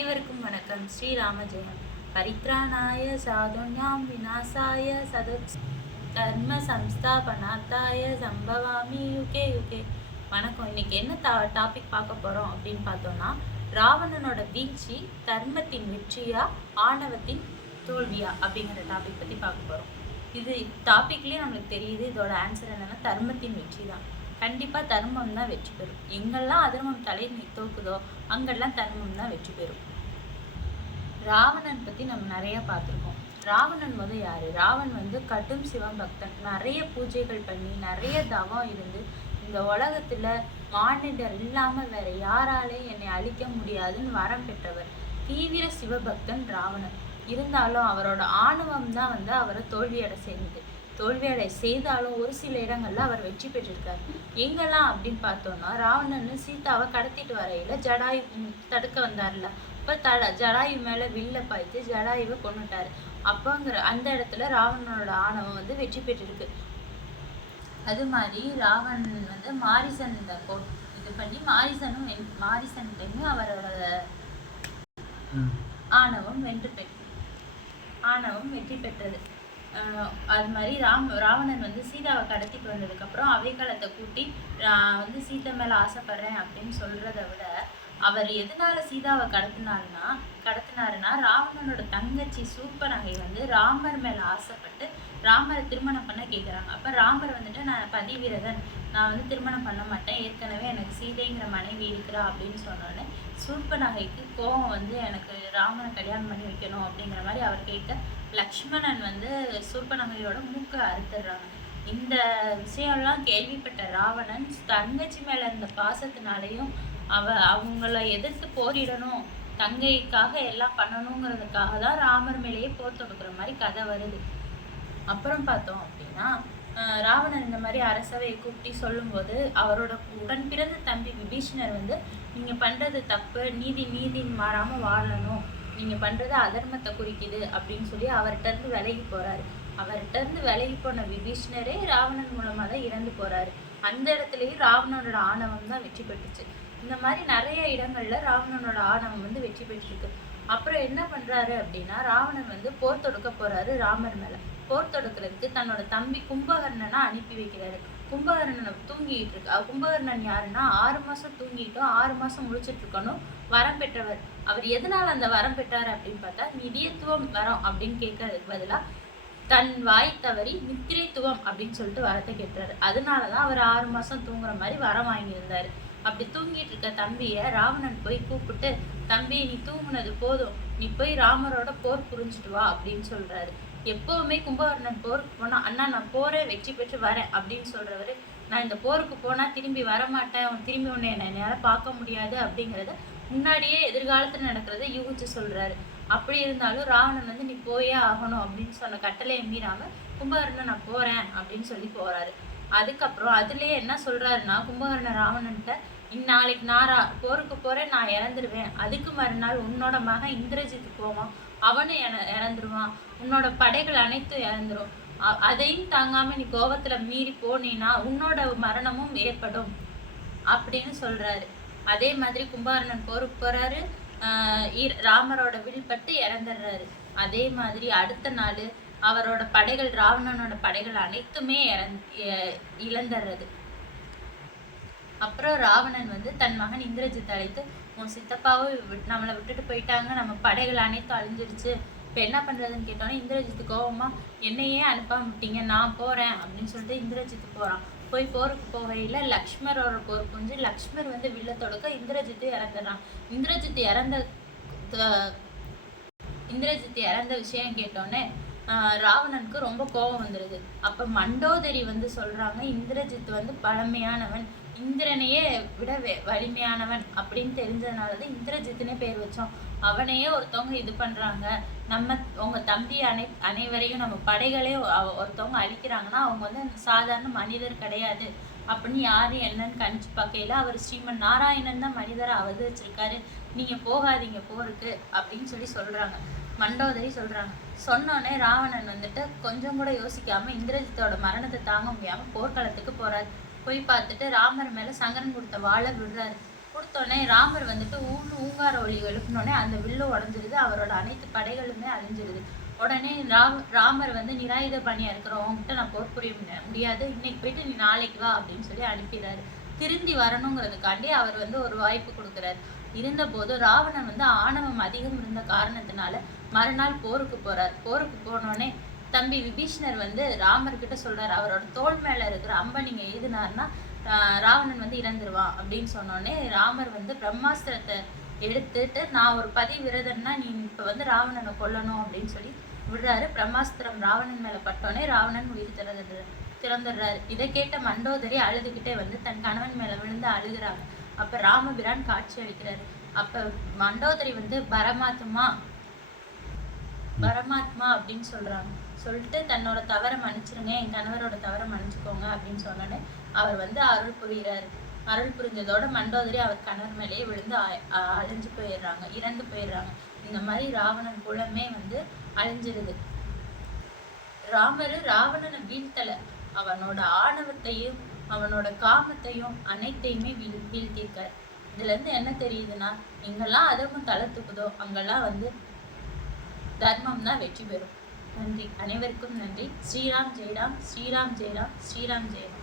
அனைவருக்கும் வணக்கம். ஸ்ரீராம ஜெயம் பரித்ராணாய சாதுன்யாம் விநாசாய சதத் தர்ம சம்ஸ்தாபனாத்தாய சம்பவாமி யுகே யுகே. வணக்கம். இன்னைக்கு என்ன டா டாபிக் பார்க்க போகிறோம் அப்படின்னு பார்த்தோம்னா ராவணனோட வீழ்ச்சி தர்மத்தின் வெற்றியா ஆணவத்தின் தோல்வியா அப்படிங்கிற டாபிக் பற்றி பார்க்க போகிறோம் இது டாபிக்லேயே நம்மளுக்கு தெரியுது இதோட ஆன்சர் என்னென்னா தர்மத்தின் வெற்றி தான் கண்டிப்பாக தர்மம் தான் வெற்றி பெறும். எங்கெல்லாம் அதர்மம் தலை தோக்குதோ அங்கெல்லாம் தர்மம் தான் வெற்றி பெறும். ராவணன் பற்றி நம்ம நிறைய பார்த்துருக்கோம். ராவணன் வந்து யார்? ராவன் வந்து கடும் சிவபக்தன் நிறைய பூஜைகள் பண்ணி நிறைய தவம் இருந்து இந்த உலகத்தில் மானிடர் இல்லாமல் வேற யாராலையும் என்னை அழிக்க முடியாதுன்னு வரம் பெற்றவர் தீவிர சிவபக்தன் ராவணன். இருந்தாலும் அவரோட ஆணவம் தான் வந்து அவரை தோல்வியடை செய்தது. தோல்வியடை செய்தாலும் ஒரு சில இடங்கள்ல அவர் வெற்றி பெற்றிருக்காரு. எங்கெல்லாம் அப்படின்னு பார்த்தோம்னா ராவணன் சீதாவை கடத்திட்டு வரையில ஜடாயு தடுக்க வந்தார்ல அப்ப தட ஜடாயு மேல வில்ல பாய்த்து ஜடாயுவை கொன்னுட்டாரு. அப்பங்கிற அந்த இடத்துல ராவணனோட ஆணவம் வந்து வெற்றி பெற்றிருக்கு. அது மாதிரி ராவணன் வந்து மாரிசன் இது பண்ணி மாரிசனும் மாரிசன்ட்டையும் அவரோட ஆணவம் வென்று பெற்று ஆணவம் வெற்றி பெற்றது. அது மாதிரி ராம் ராவணன் வந்து சீதாவை கடத்திட்டு வந்ததுக்கப்புறம் அவைக்களத்தை கூட்டி நான் வந்து சீதை மேலே ஆசைப்படுறேன் அப்படின்னு சொல்றதை விட அவர் எதனால சீதாவை கடத்தினாருன்னா கடத்தினாருன்னா ராவணனோட தங்கச்சி சூப்பநகை வந்து ராமர் மேல ஆசைப்பட்டு ராமரை திருமணம் பண்ண கேட்குறாங்க அப்போ ராமர் வந்துட்டு நான் பதிவிரதன் நான் வந்து திருமணம் பண்ண மாட்டேன். ஏற்கனவே எனக்கு சீதைங்கிற மனைவி இருக்கிறா அப்படின்னு சொன்னோடனே சூர்பனகைக்கு கோபம் வந்து எனக்கு ராமனை கல்யாணம் பண்ணி வைக்கணும் அப்படிங்கிற மாதிரி அவர் கேட்க லக்ஷ்மணன் வந்து சூர்பனகையோட மூக்கை அறுத்துடுறாங்க. இந்த விஷயம்லாம் கேள்விப்பட்ட ராவணன் தங்கச்சி மேல இருந்த பாசத்தினாலையும் அவ அவங்கள எதிர்த்து போரிடணும் தங்கைக்காக எல்லாம் பண்ணணுங்கிறதுக்காக தான் ராமர் மேலேயே போர் தொடுக்கிற மாதிரி கதை வருது. அப்புறம் பார்த்தோம் அப்படின்னா ராவணன் இந்த மாதிரி அரசவையை கூப்பிட்டு சொல்லும்போது அவரோட உடன் பிறந்த தம்பி விபீஷணர் வந்து நீங்க பண்றது தப்பு நீதி நீதின்னு மாறாம வாழணும். நீங்க பண்றது அதர்மத்தை குறிக்குது அப்படின்னு சொல்லி அவர்கிட்ட இருந்து விலகி போறாரு. அவர்கிட்ட இருந்து விலகி போன விபீஷணரே ராவணன் மூலமா தான் இறந்து போறாரு. அந்த இடத்துலயும் ராவணனோட ஆணவம் தான் வெற்றி பெற்றுச்சு. இந்த மாதிரி நிறைய இடங்கள்ல ராவணனோட ஆணவம் வந்து வெற்றி பெற்றிருக்கு. அப்புறம் என்ன பண்றாரு அப்படின்னா ராவணன் வந்து போர் தொடுக்க போறாரு ராமர் மேல. போர் தொடுக்கிறதுக்கு தன்னோட தம்பி கும்பகர்ணனை அனுப்பி வைக்கிறாரு. கும்பகர்ணனை தூங்கிட்டு இருக்கு. கும்பகர்ணன் யாருன்னா ஆறு மாசம் தூங்கிட்டும் ஆறு மாசம் முழிச்சிட்டு இருக்கணும் வரம் பெற்றவர். அவர் எதனால அந்த வரம் பெற்றார் அப்படின்னு பார்த்தா நிதியத்துவம் வரம் அப்படின்னு கேட்கறதுக்கு பதிலாக தன் வாய் தவறி நித்திரைத்துவம் அப்படின்னு சொல்லிட்டு வரத்தை கேட்டாரு அதனாலதான் அவர் ஆறு மாசம் தூங்குற மாதிரி வரம் வாங்கியிருந்தாரு. அப்படி தூங்கிட்டு இருக்க தம்பியை ராவணன் போய் கூப்பிட்டு தம்பி நீ தூங்குனது போதும். நீ போய் ராமரோட போர் புரிஞ்சுட்டு வா அப்படின்னு சொல்றாரு. எப்பவுமே கும்பகர்ணன் போருக்கு போனா அண்ணா நான் போரே வெற்றி பெற்று வரேன் அப்படின்னு சொல்றவரு நான் இந்த போருக்கு போனா திரும்பி வரமாட்டேன். அவன் திரும்பி உன்னை என்னால பார்க்க முடியாது அப்படிங்கறத முன்னாடியே எதிர்காலத்துல நடக்கிறத யூகிச்சு சொல்றாரு. அப்படி இருந்தாலும் ராவணன் வந்து நீ போயே ஆகணும் அப்படின்னு சொன்ன கட்டளையை மீறாம கும்பகர்ணன் நான் போறேன் அப்படின்னு சொல்லி போறாரு. அதுக்கப்புறம் அதுலயே என்ன சொல்றாருன்னா கும்பகர்ணன் ராவணன்ட்ட இந்நாளைக்கு நாரா போருக்கு போறேன் நான் இறந்துருவேன். அதுக்கு மறுநாள் உன்னோட மகன் இந்திரஜித் போவான். அவனும் இற இறந்துருவான். உன்னோட படைகள் அனைத்தும் இறந்துரும். அதையும் தாங்காம நீ கோபத்துல மீறி போனீன்னா உன்னோட மரணமும் ஏற்படும். அப்படின்னு சொல்றாரு. அதே மாதிரி கும்பகர்ணன் போருக்கு போறாரு. ஆஹ் ராமரோட வில்பட்டு இறந்துடுறாரு. அதே மாதிரி அடுத்த நாள் அவரோட படைகள் ராவணனோட படைகள் அனைத்துமே இறந் இழந்துடுறது. அப்புறம் ராவணன் வந்து தன் மகன் இந்திரஜித் அழைத்து உன் சித்தப்பாவும் விட்- நம்மளை விட்டுட்டு போயிட்டாங்க. நம்ம படைகள் அனைத்தும் அழிஞ்சிருச்சு. இப்போ என்ன பண்ணுறதுன்னு கேட்டோன்னே இந்திரஜித் கோவமா என்னையே அனுப்பாம விட்டீங்க நான் போகிறேன் அப்படின்னு சொல்லிட்டு இந்திரஜித் போகிறான் போய் போருக்கு போகையில் லக்ஷ்மரோட போர் புரிஞ்சு லக்ஷ்மர் வந்து வில்ல தொடக்க இந்திரஜித் இறந்துடுறான் இந்திரஜித் இறந்த இந்திரஜித்து இந்திரஜித் இறந்த விஷயம் கேட்டோன்னே ராவணனுக்கு ரொம்ப கோபம் வந்துடுது அப்போ மண்டோதரி வந்து சொல்கிறாங்க இந்திரஜித் வந்து பழமையானவன் இந்திரனையே விட வெ- வலிமையானவன் அப்படின்னு தெரிஞ்சதுனாலதான் இந்திரஜித்துனே பேர் வச்சோம். அவனையே ஒருத்தவங்க இது பண்ணுறாங்க நம்ம உங்க தம்பி அனை அனைவரையும் நம்ம படைகளே ஒருத்தவங்க அழிக்கிறாங்கன்னா அவங்க வந்து சாதாரண மனிதர் கிடையாது. அப்படின்னு யாரு என்னன்னு கணிச்சு பார்க்கையில அவர் ஸ்ரீமன் நாராயணன் தான் மனிதரை அவதரிச்சிருக்காரு. நீங்க போகாதீங்க போருக்கு அப்படின்னு சொல்லி சொல்றாங்க. மண்டோதரி சொல்றாங்க. சொன்னோடனே ராவணன் வந்துட்டு கொஞ்சம் கூட யோசிக்காம இந்திரஜித்தோட மரணத்தை தாங்க முடியாம போர்க்களத்துக்கு போறாரு. போய் பார்த்துட்டு ராமர் மேல சங்கரன் கொடுத்த வாழை விடுறாரு. கொடுத்தோடனே ராமர் வந்துட்டு ஊன்னு ஊங்கார ஒளி எழுப்பினோடனே அந்த வில்லு உடஞ்சிருது. அவரோட அனைத்து படைகளுமே அழிஞ்சிருது. உடனே ராம் ராமர் வந்து நிராயுத பணியா இருக்கிறவங்ககிட்ட நான் போர் புரிய முடியாது. இன்னைக்கு போயிட்டு நீ நாளைக்கு வா அப்படின்னு சொல்லி அனுப்பிடுறாரு. திருந்தி வரணுங்கிறதுக்காண்டி அவர் வந்து ஒரு வாய்ப்பு கொடுக்குறாரு. இருந்தபோது ராவணன் வந்து ஆணவம் அதிகம் இருந்த காரணத்தினால மறுநாள் போருக்கு போறார். போருக்கு போனோடனே தம்பி விபீஷ்ணர் வந்து ராமர்கிட்ட சொல்றாரு அவரோட தோல் மேல இருக்கிற அம்ப நீங்க எழுதினார்னா ராவணன் வந்து இறந்துருவான் அப்படின்னு சொன்னோடனே ராமர் வந்து பிரம்மாஸ்திரத்தை எடுத்துட்டு நான் ஒரு பதிவிரதன்னா நீ இப்ப வந்து ராவணனை கொல்லணும் அப்படின்னு சொல்லி விடுறாரு. பிரம்மாஸ்திரம் ராவணன் மேல பட்டோடனே ராவணன் உயிர் திறந்துடுறாரு திறந்துடுறாரு. இதை கேட்ட மண்டோதரி அழுதுகிட்டே வந்து தன் கணவன் மேல விழுந்து அழுகிறாங்க அப்ப ராமபிரான் காட்சி அளிக்கிறாரு. அப்ப மண்டோதரி வந்து பரமாத்மா பரமாத்மா அப்படின்னு சொல்றாங்க. சொல்லிட்டு தன்னோட தவறை மன்னிச்சிருங்க என் கணவரோட தவறை மன்னிச்சுக்கோங்க அப்படின்னு சொன்னோடனே அவர் வந்து அருள் புரிகிறாரு அருள் புரிஞ்சதோட மண்டோதரி அவர் கணவர் மேலேயே விழுந்து அழிஞ்சு போயிடுறாங்க இறந்து போயிடுறாங்க. இந்த மாதிரி ராவணன் குலமே வந்து அழிஞ்சிருது. ராமர் ராவணனை வீழ்த்தல. அவனோட ஆணவத்தையும் அவனோட காமத்தையும் அனைத்தையுமே வீழ் வீழ்த்தியிருக்காரு. இதுல இருந்து என்ன தெரியுதுன்னா எங்கெல்லாம் அதர்மம் தலை தூக்குதோ அங்கெல்லாம் வந்து தர்மம் தான் வெற்றி பெறும். நன்றி. அனைவருக்கும் நன்றி. ஸ்ரீராம் ஜெயராம் ஸ்ரீராம் ஜெயராம் ஸ்ரீராம் ஜெயராம்.